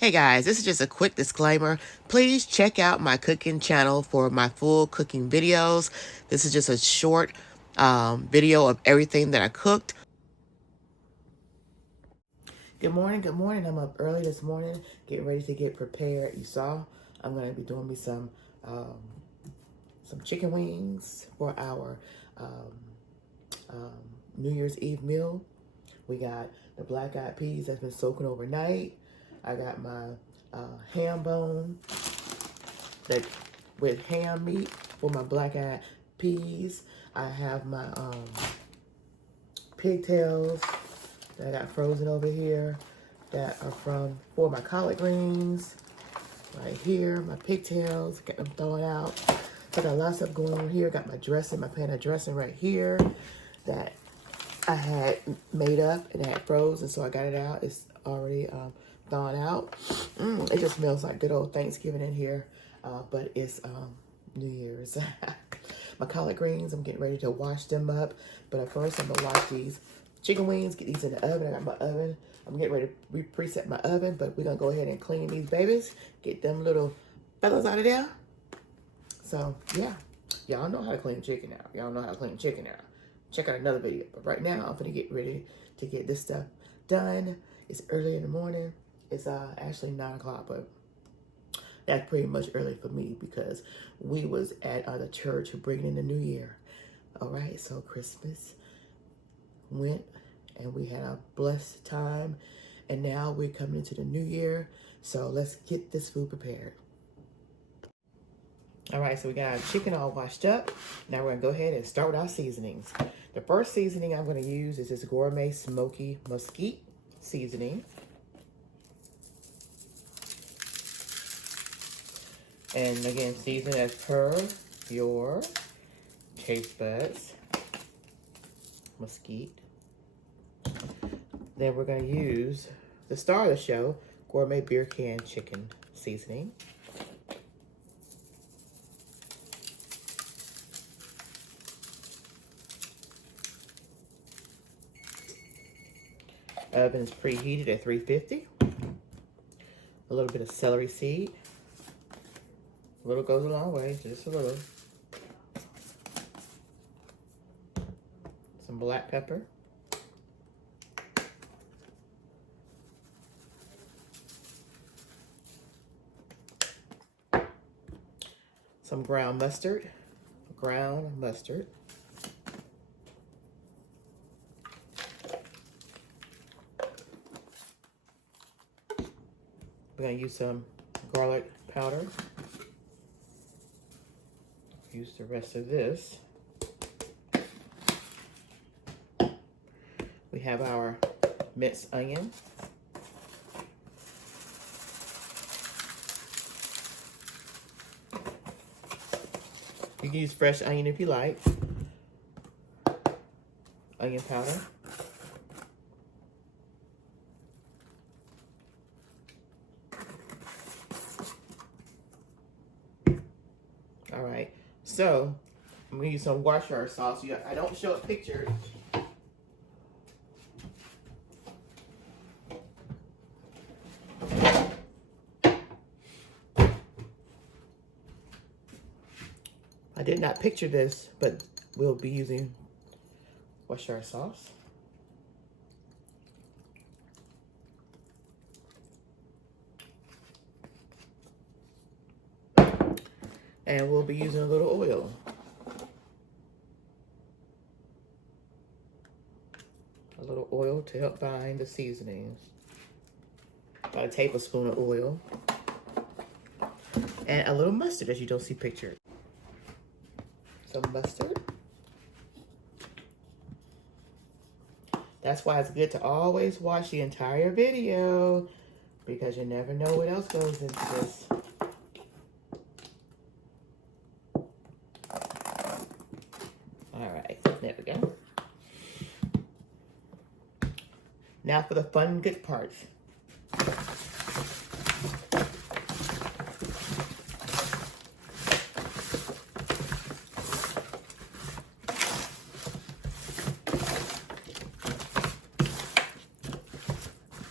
Hey guys, this is just a quick disclaimer. Please check out my cooking channel for my full cooking videos. This is just a short video of everything that I cooked. Good morning, good morning. I'm up early this morning, getting ready to get prepared. You saw, I'm going to be doing me some chicken wings for our New Year's Eve meal. We got the black-eyed peas that's been soaking overnight. I got my ham bone with ham meat for my black-eyed peas. I have my pigtails that I got frozen over here that are for my collard greens. Right here, my pigtails, got them thrown out. So I got a lot of stuff going on here. Got my dressing, my pan of dressing right here that I had made up and I had frozen, so I got it out. It's already thawed out. It just smells like good old Thanksgiving in here, but it's New Year's. My collard greens, I'm getting ready to wash them up, but at first I'm gonna wash these chicken wings, get these in the oven. I got my oven. I'm getting ready to preset my oven, but we're gonna go ahead and clean these babies, get them little fellas out of there. So yeah, y'all know how to clean chicken now. Y'all know how to clean chicken now. Check out another video. But right now, I'm gonna get ready to get this stuff done. It's early in the morning. It's actually 9 o'clock, but that's pretty much early for me because we was at the church bringing in the new year. All right, so Christmas went and we had a blessed time, and now we're coming into the new year. So let's get this food prepared. All right, so we got our chicken all washed up. Now we're gonna go ahead and start with our seasonings. The first seasoning I'm gonna use is this gourmet smoky mesquite seasoning. And again, season as per your taste buds. Mesquite. Then we're gonna use the star of the show, gourmet beer can chicken seasoning. Oven is preheated at 350. A little bit of celery seed. A little goes a long way, just a little. Some black pepper. Some ground mustard. Ground mustard. We're going to use some garlic powder. Use the rest of this. We have our minced onion. You can use fresh onion if you like. Onion powder. All right, so I'm gonna use some Worcestershire sauce. I don't show a picture. I did not picture this, but we'll be using Worcestershire sauce. And we'll be using a little oil. A little oil to help bind the seasonings. About a tablespoon of oil. And a little mustard, as you don't see pictured. Some mustard. That's why it's good to always watch the entire video, because you never know what else goes into this. There we go. Now for the fun, good parts.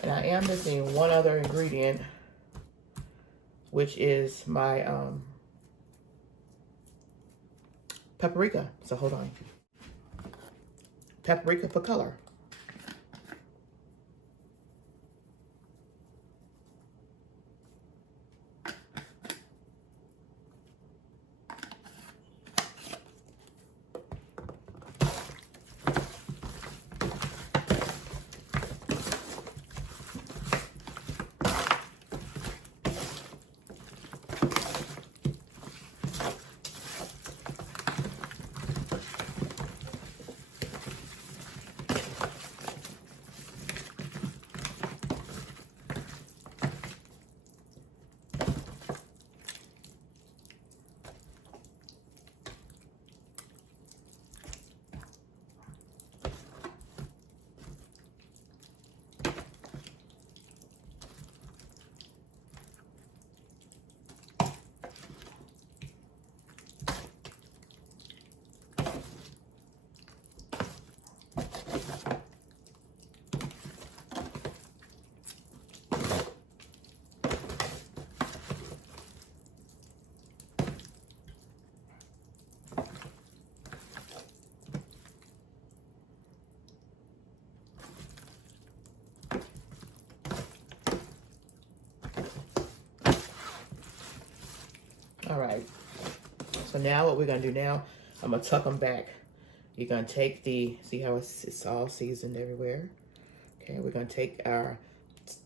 And I am missing one other ingredient which is my paprika. So hold on. Paprika for color. All right, so now what we're gonna do now, I'm gonna tuck them back. You're gonna take see how it's all seasoned everywhere? Okay, we're gonna take our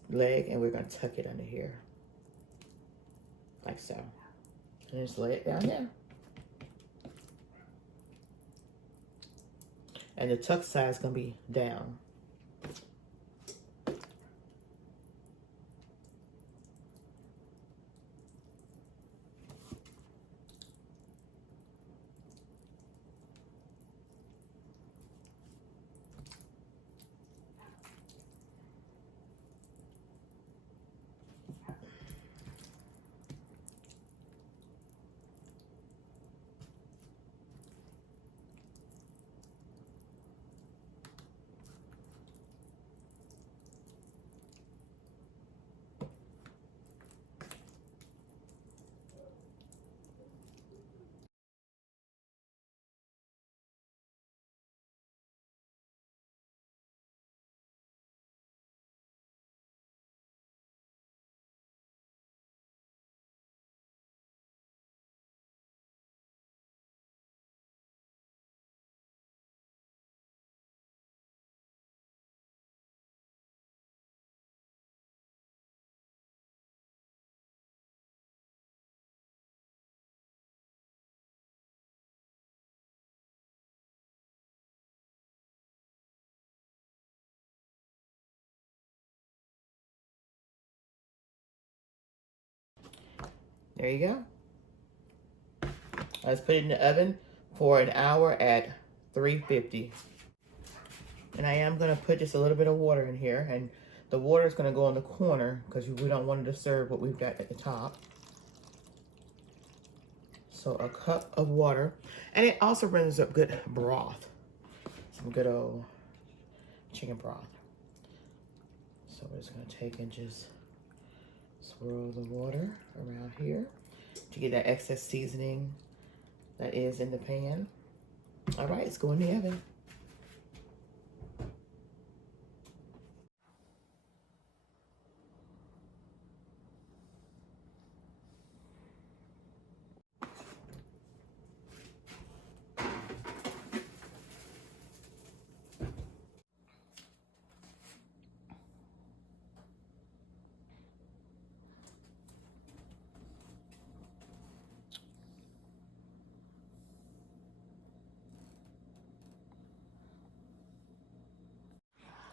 leg and we're gonna tuck it under here, like so. And just lay it down there. And the tuck side is gonna be down. There you go. Let's put it in the oven for an hour at 350. And I am gonna put just a little bit of water in here, and the water is gonna go in the corner because we don't want to disturb what we've got at the top. So a cup of water, and it also renders up good broth. Some good old chicken broth. So we're just gonna take and just swirl the water around here to get that excess seasoning that is in the pan. All right, let's go in the oven.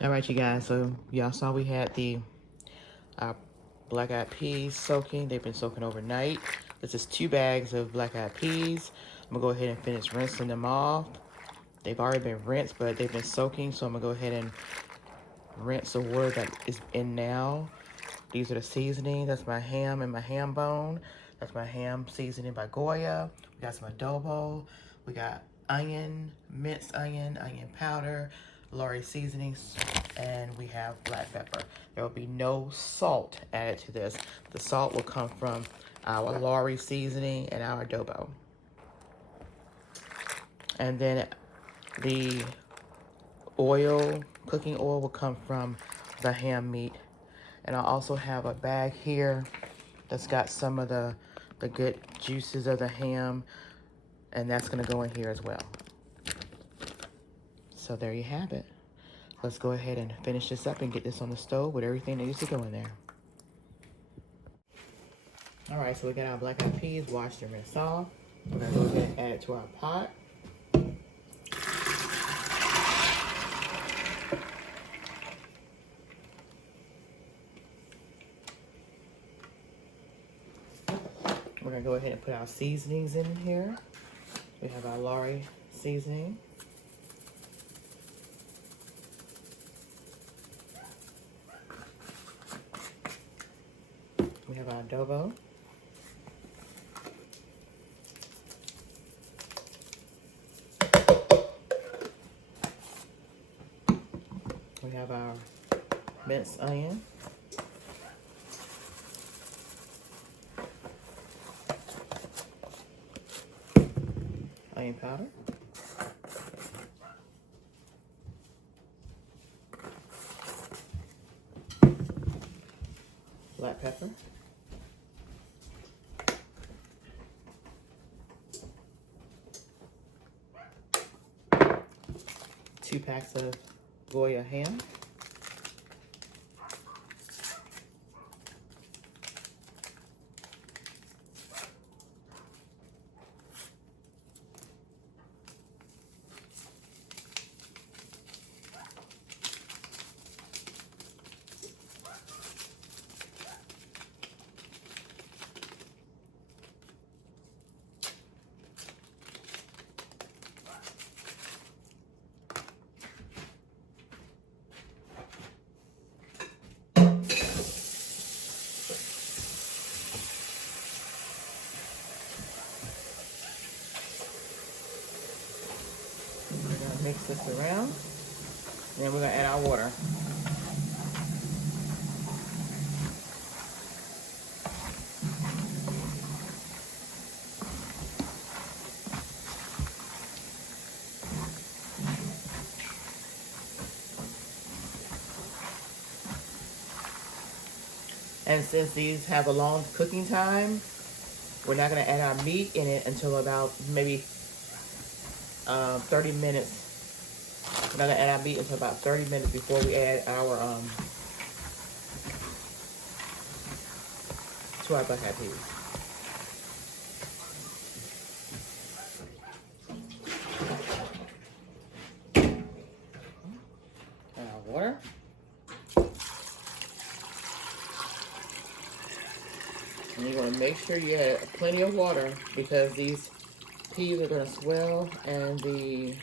All right, you guys, so y'all saw we had the black-eyed peas soaking. They've been soaking overnight. This is 2 bags of black-eyed peas. I'm gonna go ahead and finish rinsing them off. They've already been rinsed, but they've been soaking, so I'm gonna go ahead and rinse the water that is in now. These are the seasonings. That's my ham and my ham bone. That's my ham seasoning by Goya. We got some adobo. We got onion, minced onion, onion powder, Lori seasonings, and we have black pepper. There will be no salt added to this. The salt will come from our Lorry seasoning, and our adobo. And then the oil, cooking oil, will come from the ham meat. And I also have a bag here that's got some of the good juices of the ham, and that's gonna go in here as well. So there you have it. Let's go ahead and finish this up and get this on the stove with everything that needs to go in there. All right, so we got our black eyed peas washed and rinsed off. We're gonna go ahead and add it to our pot. We're gonna go ahead and put our seasonings in here. We have our Lorry seasoning. We have our adobo. We have our minced onion. Onion powder. Black pepper. 2 packs of Goya ham. Mix this around, and then we're gonna add our water. And since these have a long cooking time, we're not gonna add our meat in it until about maybe 30 minutes. We're not gonna add our meat until about 30 minutes before we add our to our black eyed peas. And our water. And you're gonna make sure you add plenty of water because these peas are gonna swell and the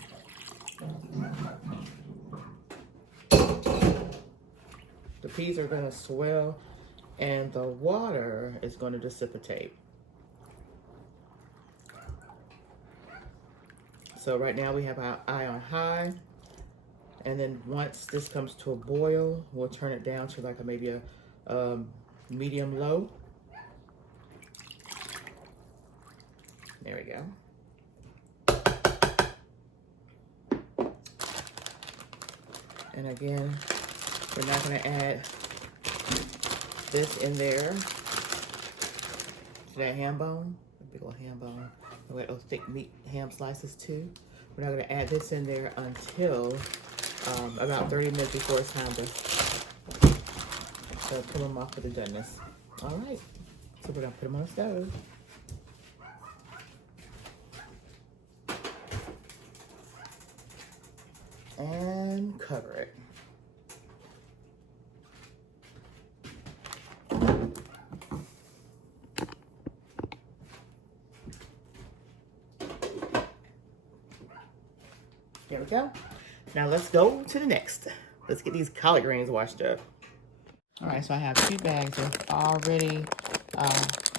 peas are gonna swell and the water is gonna dissipate. So right now we have our eye on high, and then once this comes to a boil, we'll turn it down to like maybe a medium low. There we go. And again, we're not going to add this in there to that ham bone, a big old ham bone. We got those thick meat ham slices too. We're not going to add this in there until about 30 minutes before it's time to pull them off for the doneness. All right, so we're going to put them on the stove. And cover it. There we go. Now let's go to the next. Let's get these collard greens washed up. All right, so I have 2 bags of already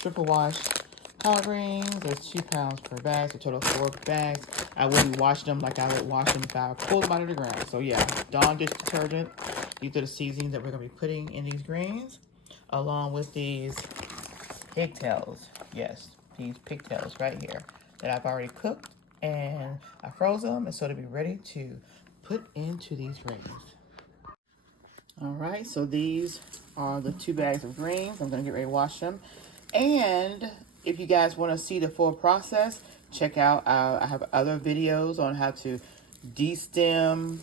triple washed collard greens. There's 2 pounds per bag, so total 4 bags. I wouldn't wash them like I would wash them if I pulled them out of the ground. So yeah, Dawn dish detergent. These are the seasonings that we're gonna be putting in these greens, along with these pigtails. Yes, these pigtails right here that I've already cooked, and I froze them, and so to be ready to put into these rings. All right, so these are the 2 bags of greens. I'm gonna get ready to wash them. And if you guys wanna see the full process, check out, I have other videos on how to de-stem,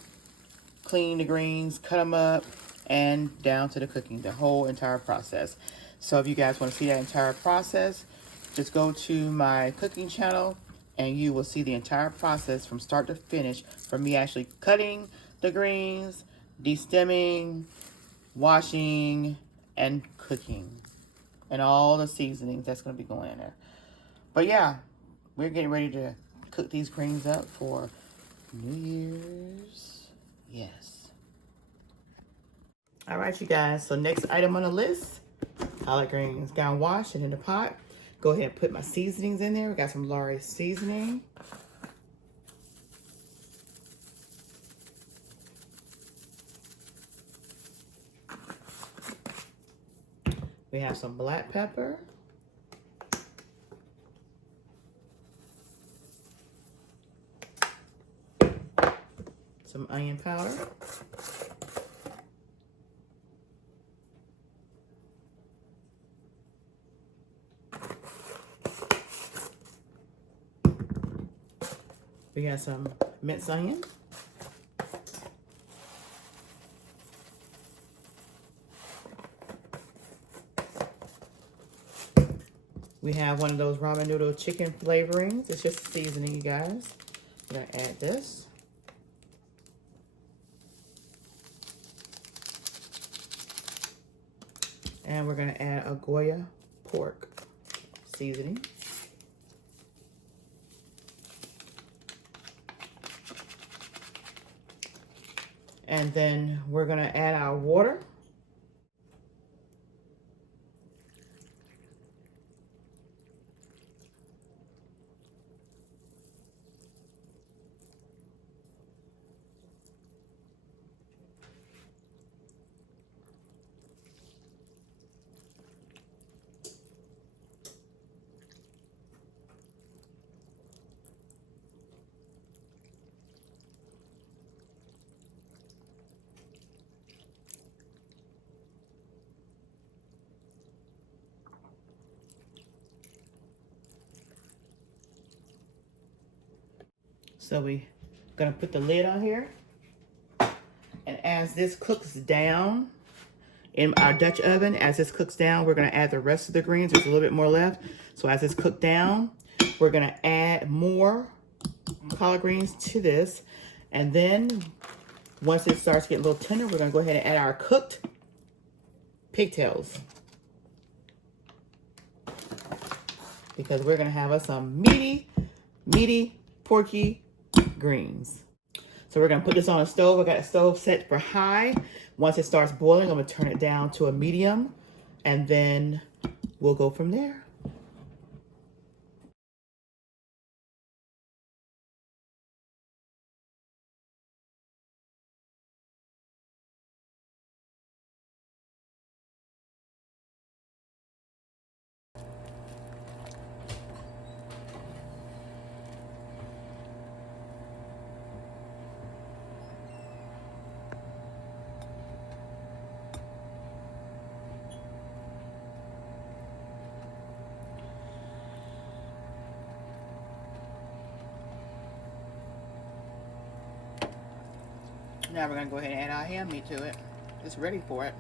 clean the greens, cut them up, and down to the cooking, the whole entire process. So if you guys wanna see that entire process, just go to my cooking channel and you will see the entire process from start to finish, from me actually cutting the greens, de-stemming, washing, and cooking, and all the seasonings that's going to be going in there. But yeah, we're getting ready to cook these greens up for New Year's. Yes. All right, you guys. So next item on the list, collard greens. Got them washed and in the pot. Go ahead and put my seasonings in there. We got some Lawry seasoning. We have some black pepper. Some onion powder. We got some minced onion. We have one of those ramen noodle chicken flavorings. It's just seasoning, you guys. I'm gonna add this. And we're gonna add a Goya pork seasoning. And then we're gonna add our water. So we're gonna put the lid on here. And as this cooks down in our Dutch oven, as this cooks down, we're gonna add the rest of the greens. There's a little bit more left. So as this cooked down, we're gonna add more collard greens to this. And then once it starts getting a little tender, we're gonna go ahead and add our cooked pigtails. Because we're gonna have us some meaty, porky greens. So we're gonna put this on a stove. I got a stove set for high. Once it starts boiling, I'm gonna turn it down to a medium, and then we'll go from there. Now we're gonna go ahead and add our ham meat to it. It's ready for it.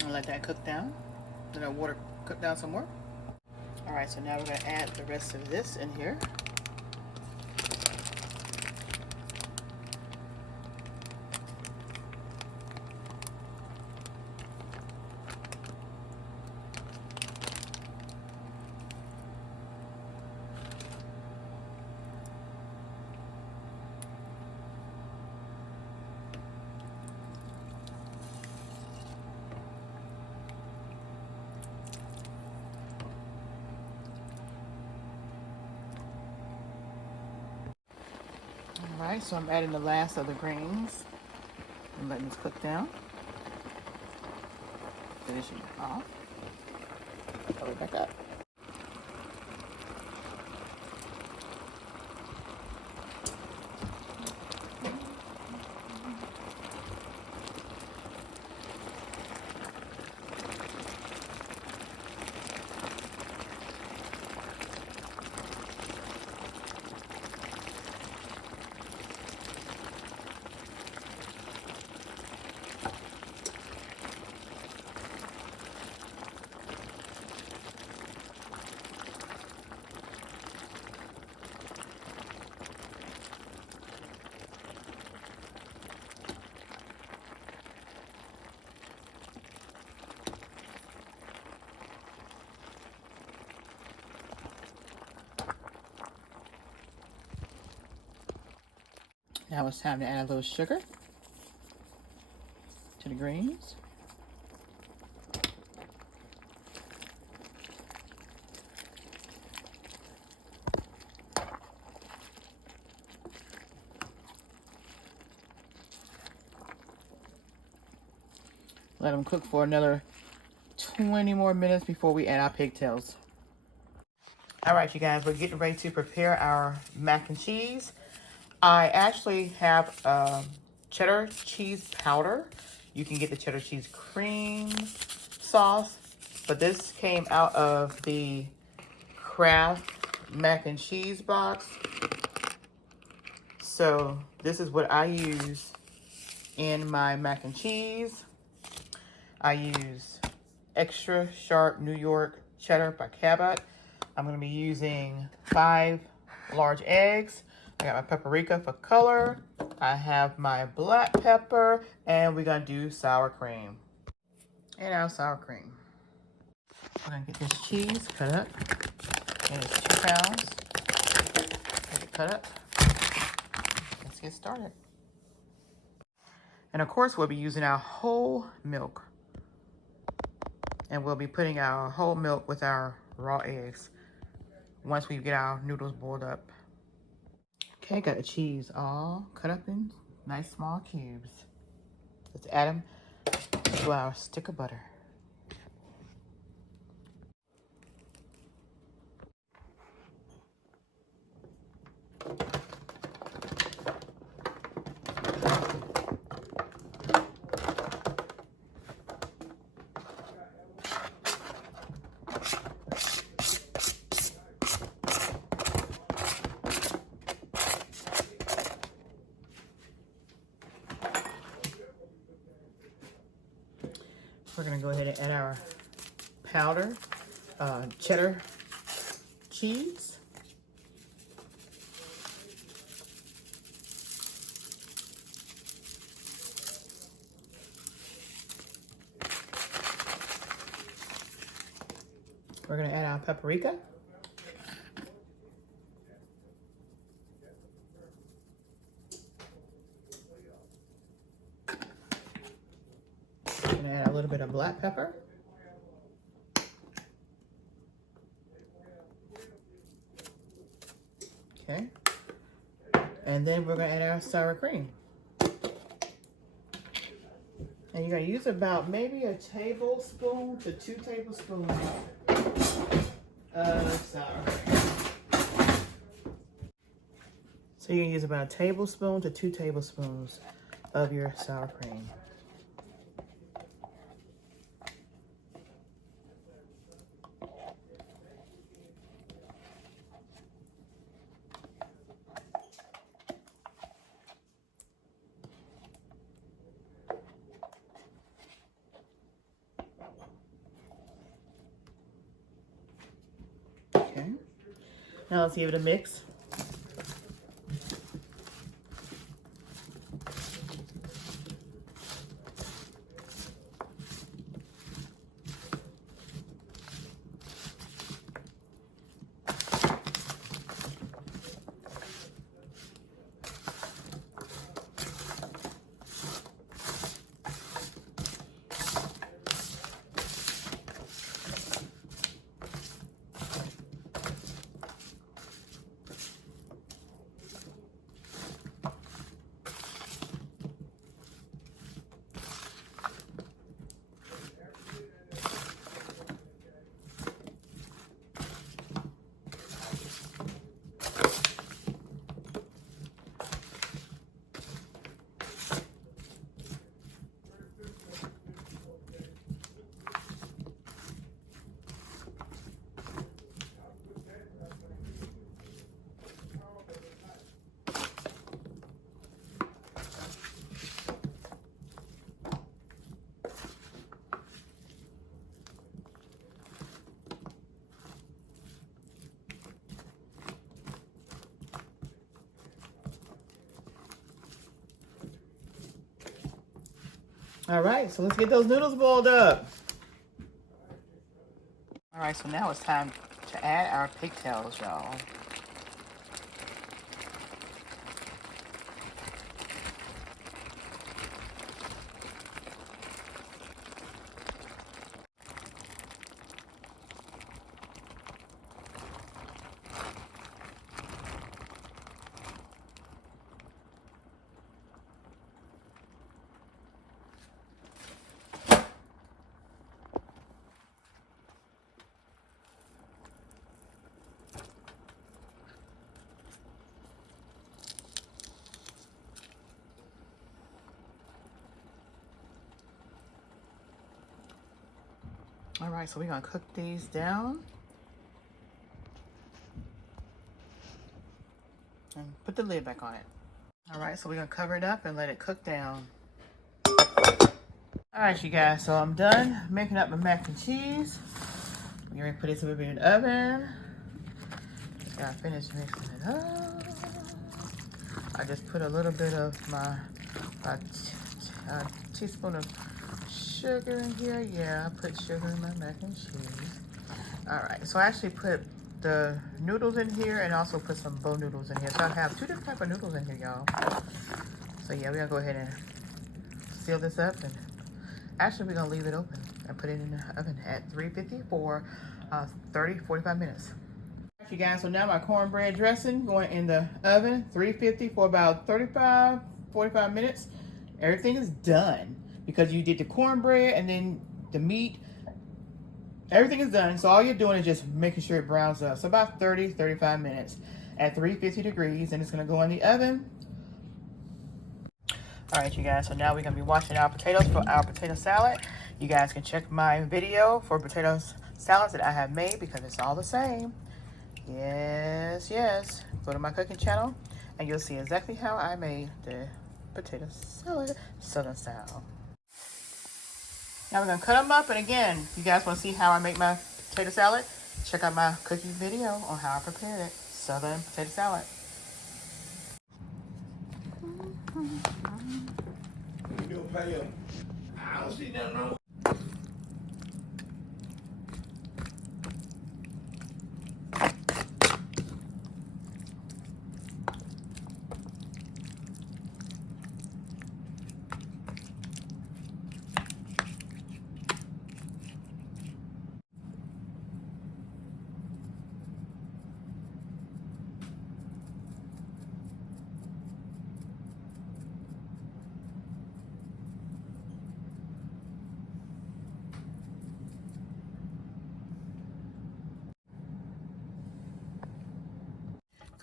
And let that cook down. Let that water cook down some more. All right, so now we're gonna add the rest of this in here. right, so I'm adding the last of the greens and letting this cook down. Finishing it off. Cover it back up. Now it's time to add a little sugar to the greens. Let them cook for another 20 more minutes before we add our pigtails. All right, you guys, we're getting ready to prepare our mac and cheese. I actually have cheddar cheese powder. You can get the cheddar cheese cream sauce, but this came out of the Kraft mac and cheese box. So this is what I use in my mac and cheese. I use extra sharp New York cheddar by Cabot. I'm going to be using 5 large eggs. I got my paprika for color. I have my black pepper, and we're gonna do sour cream. And our sour cream. We're gonna get this cheese cut up. And it's 2 pounds. Get it cut up. Let's get started. And of course, we'll be using our whole milk. And we'll be putting our whole milk with our raw eggs once we get our noodles boiled up. Okay, got the cheese all cut up in nice small cubes. Let's add them to our stick of butter. We're gonna go ahead and add our powder cheddar cheese. We're gonna add our paprika. Gonna add a little bit of black pepper. Okay. And then we're gonna add our sour cream. And you're gonna use about maybe a tablespoon to 2 tablespoons of sour cream. So you can use about a tablespoon to 2 tablespoons of your sour cream. Okay. Now let's give it a mix. All right, so let's get those noodles boiled up. All right, so now it's time to add our pigtails, y'all. All right, so we're gonna cook these down and put the lid back on it. All right, so we're gonna cover it up and let it cook down. All right, you guys, so I'm done making up my mac and cheese. I'm gonna put this over in the oven. Just gotta finish mixing it up. I just put a little bit of my teaspoon of sugar in here. Yeah, I put sugar in my mac and cheese. All right, so I actually put the noodles in here and also put some bowl noodles in here. So I have two different types of noodles in here, y'all. So yeah, we're gonna go ahead and seal this up, and actually we're gonna leave it open and put it in the oven at 350 for 45 minutes. All right, you guys, so now my cornbread dressing going in the oven, 350 for about 45 minutes. Everything is done because you did the cornbread and then the meat. Everything is done, so all you're doing is just making sure it browns up. So about 35 minutes at 350 degrees, and it's gonna go in the oven. All right, you guys, so now we're gonna be washing our potatoes for our potato salad. You guys can check my video for potato salads that I have made because it's all the same. Yes, yes. Go to my cooking channel and you'll see exactly how I made the potato salad, Southern style. Now we're gonna cut them up, and again, you guys wanna see how I make my potato salad? Check out my cooking video on how I prepared it, Southern potato salad. You don't pay him. I don't see nothing wrong.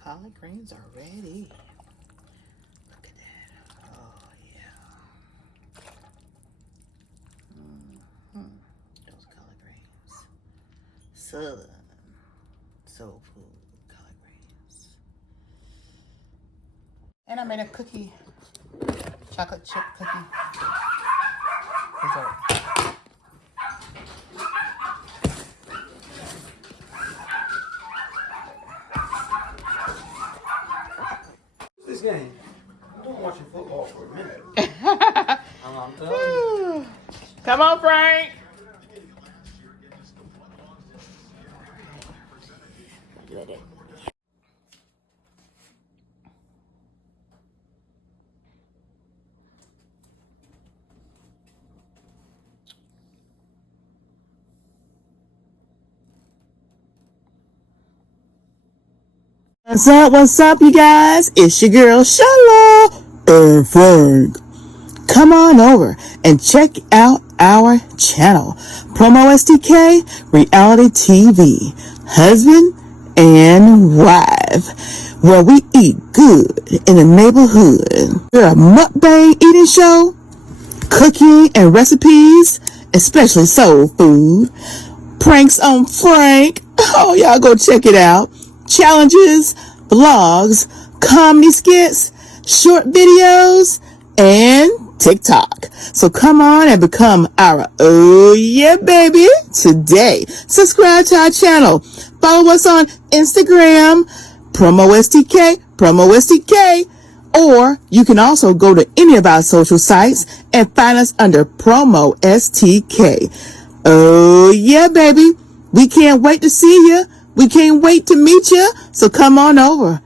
Collard greens are ready. Look at that. Oh, yeah. Those collard greens. Southern soul food collard greens. And I made a cookie, chocolate chip cookie dessert. Game. I'm not watching football for a minute. I'm telling you. Come on, Frank. Let it. What's up, you guys? It's your girl, Shala and Frank. Come on over and check out our channel, PromoSTK Reality TV, husband and wife, where we eat good in the neighborhood. We're a mukbang eating show, cooking and recipes, especially soul food, pranks on Frank. Oh, y'all go check it out. Challenges, vlogs, comedy skits, short videos, and TikTok. So come on and become our oh yeah baby today. Subscribe to our channel. Follow us on Instagram, PromoSTK, Or you can also go to any of our social sites and find us under PromoSTK. Oh yeah, baby. We can't wait to see you. We can't wait to meet you. So come on over.